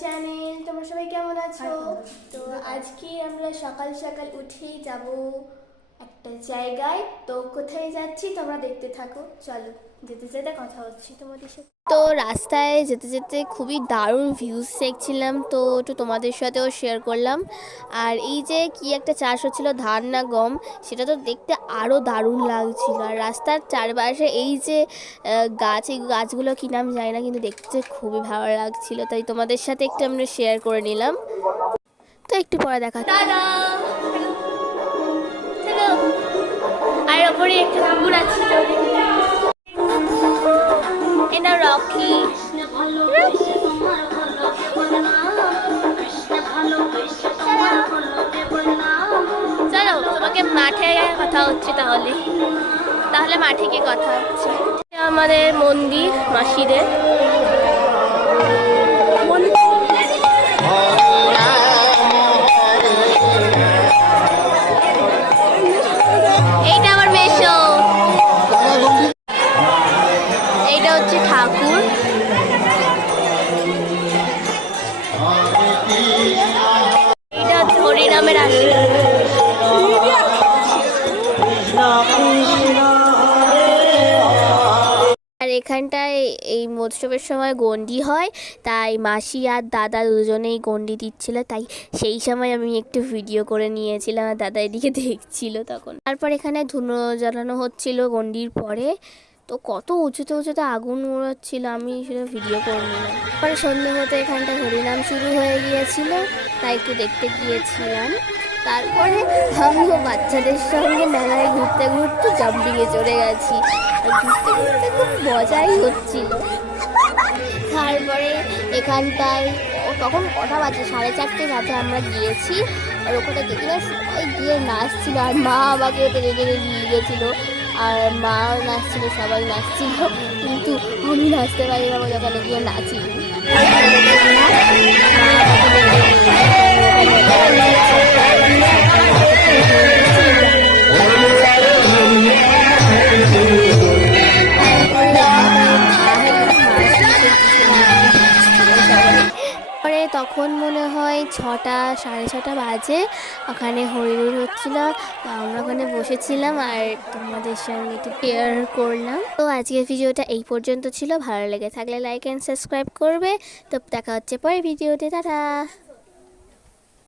Channel তোমরা সবাই কেমন আছো। তো আজকে আমরা সকাল সকাল উঠেই যাব একটা জায়গায় তো কোথায় যাচ্ছি তোমরা দেখতে থাকো। চলো যেতে যেতে কথা হচ্ছে তোমাদের সাথে। তো রাস্তায় যেতে যেতে খুবই দারুণ ভিউজ দেখছিলাম তো একটু তোমাদের সাথেও শেয়ার করলাম। আর এই যে কি একটা চাষ হচ্ছিল ধান না গম সেটা তো দেখতে আরও দারুণ লাগছিল। আর রাস্তার চারপাশে এই যে গাছ এই গাছগুলো কি নাম জানি না কিন্তু দেখতে খুবই ভালো লাগছিল। তাই তোমাদের সাথে একটু আমরা শেয়ার করে নিলাম। তো একটু পরে দেখা আর একটা কুকুর আছে এটা রকি। চলো, তোমাকে মাঠে কথা হচ্ছে তাহলে। তাহলে মাঠে গিয়ে কথা হচ্ছে। আমাদের মন্দির, মাসিদের। আর এখানটায় এই মৎসবের সময় গন্ডি হয়, তাই মাসি আর দাদা দুজনেই গন্ডি দিচ্ছিল, তাই সেই সময় আমি একটু ভিডিও করে নিয়েছিলাম আর দাদা এদিকে দেখছিল তখন। তারপর এখানে ধুনো জ্বালানো হচ্ছিল গন্ডির পরে। তো কত উঁচুতে উঁচুতে আগুন উড়াচ্ছিল আমি সেটা ভিডিও করে নিলাম পরে সন্ধ্যে হতে এখানটা হরিনাম শুরু হয়ে গিয়েছিল, তাই একটু দেখতে গিয়েছিলাম। তারপরে আমিও বাচ্চাদের সঙ্গে মেলায় ঘুরতে ঘুরতে জাম্পিংয়ে চড়ে গেছি। আর ঘুরতে ঘুরতে খুব মজাই হচ্ছিল। তারপরে এখানটায় তখন কটা বাজে? সাড়ে চারটে বাজে আমরা গিয়েছি। আর ওখানে দেখি না সবাই গিয়ে নাচছিল, আর মা আমাকে টেনে টেনে নিয়ে গেছিল আর মাও নাচছিল সবাই নাচছিল। কিন্তু আমি নাচতে পারি না ওখানে গিয়ে নাচি। তখন মনে হয় ছটা, সাড়ে ছটা বাজে। ওখানে হরিহর হচ্ছিল আমরা ওখানে বসেছিলাম আর তোমাদের সঙ্গে একটু শেয়ার করলাম। তো আজকের ভিডিওটা এই পর্যন্ত ছিল। ভালো লেগে থাকলে লাইক অ্যান্ড সাবস্ক্রাইব করবে। তো দেখা হচ্ছে পরে ভিডিওতে। টাটা!